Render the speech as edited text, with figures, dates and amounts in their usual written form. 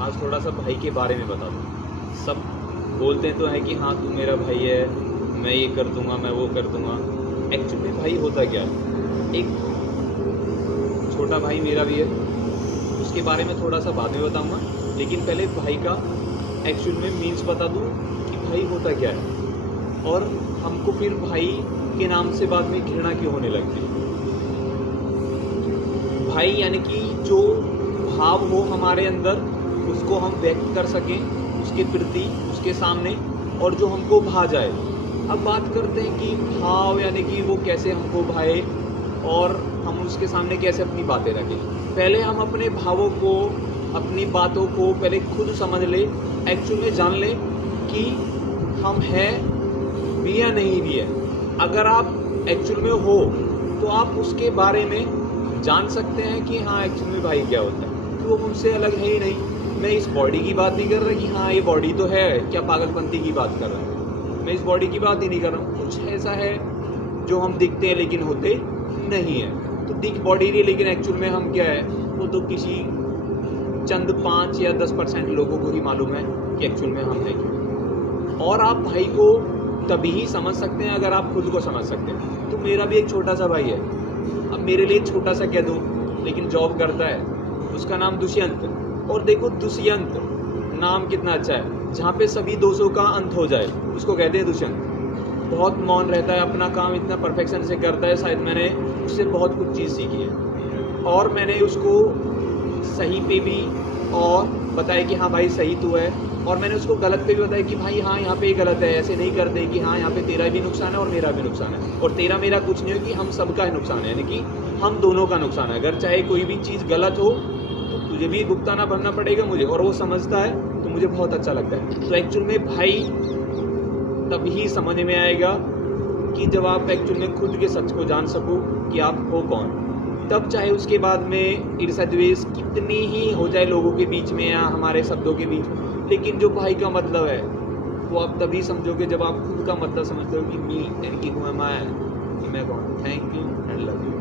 आज थोड़ा सा भाई के बारे में बता दूँ। सब बोलते तो हैं कि हाँ तू मेरा भाई है, मैं ये कर दूँगा, मैं वो कर दूँगा। एक्चुअली में भाई होता क्या है? एक छोटा भाई मेरा भी है, उसके बारे में थोड़ा सा बाद में बताऊँगा, लेकिन पहले भाई का एक्चुअल में मीन्स बता दूँ कि भाई होता क्या है, और हमको फिर भाई के नाम से बाद में घृणा क्यों होने लगती है। भाई यानी कि जो भाव हो हमारे अंदर, उसको हम व्यक्त कर सकें उसके प्रति, उसके सामने, और जो हमको भा जाए। अब बात करते हैं कि भाव यानी कि वो कैसे हमको भाए और हम उसके सामने कैसे अपनी बातें रखें। पहले हम अपने भावों को, अपनी बातों को पहले खुद समझ ले, एक्चुअल में जान ले कि हम हैं भी या नहीं भी है। अगर आप एक्चुअल में हो तो आप उसके बारे में जान सकते हैं कि हाँ एक्चुअल में भाई क्या होता है, तो वो मुझसे अलग है ही नहीं। मैं इस बॉडी की बात नहीं कर रहा कि हाँ ये बॉडी तो है, क्या पागलपंती की बात कर रहा है। मैं इस बॉडी की बात ही नहीं कर रहा हूँ। कुछ ऐसा है जो हम दिखते हैं लेकिन होते नहीं है। तो दिख बॉडी रही लेकिन एक्चुअल में हम क्या है, वो तो किसी चंद 5 या 10% लोगों को ही मालूम है कि एक्चुअल में हम हैं क्यों। और आप भाई को तभी ही समझ सकते हैं अगर आप खुद को समझ सकते हैं। तो मेरा भी एक छोटा सा भाई है, अब मेरे लिए छोटा सा कह दूँ, लेकिन जॉब करता है, उसका नाम दुष्यंत। और देखो दुष्यंत नाम कितना अच्छा है, जहाँ पे सभी दोषों का अंत हो जाए उसको कहते हैं दुष्यंत। बहुत मौन रहता है, अपना काम इतना परफेक्शन से करता है, शायद मैंने उससे बहुत कुछ चीज़ सीखी है। और मैंने उसको सही पे भी और बताया कि हाँ भाई सही तू है, और मैंने उसको गलत पे भी बताया कि भाई हाँ यहाँ पे ये गलत है, ऐसे नहीं करते, कि हाँ यहाँ पे तेरा भी नुकसान है और मेरा भी नुकसान है, और तेरा मेरा कुछ नहीं है कि हम सबका ही नुकसान है, यानी कि हम दोनों का नुकसान है। अगर चाहे कोई भी चीज़ गलत हो तो तुझे भी भुगताना भरना पड़ेगा मुझे, और वो समझता है तो मुझे बहुत अच्छा लगता है। तो एक्चुअल में भाई तभी समझ में आएगा कि जब आप एक्चुअल में खुद के सच को जान सको कि आप हो कौन। तब चाहे उसके बाद में ईर्ष्या द्वेष कितनी ही हो जाए लोगों के बीच में या हमारे शब्दों के बीच में, लेकिन जो भाई का मतलब है वो आप तभी समझोगे जब आप खुद का मतलब समझते हो कि मी यानी कि हूँ मैं, कि मैं कौन। Thank you and love you.